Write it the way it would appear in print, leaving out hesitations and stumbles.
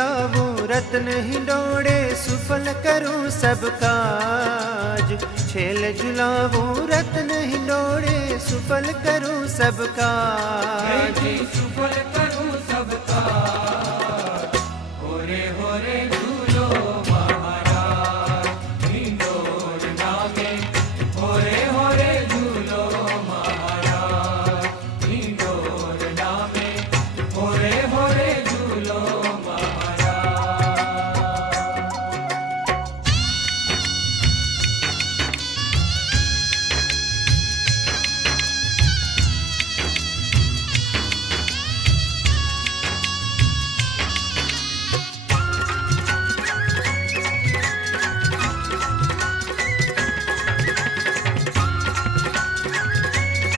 झुलाऊं रत्न हिंडोड़े सुफल करूं सब काज। छेल झुलाऊं रत्न हिंडोड़े सुफल करूं सब काज। सुफल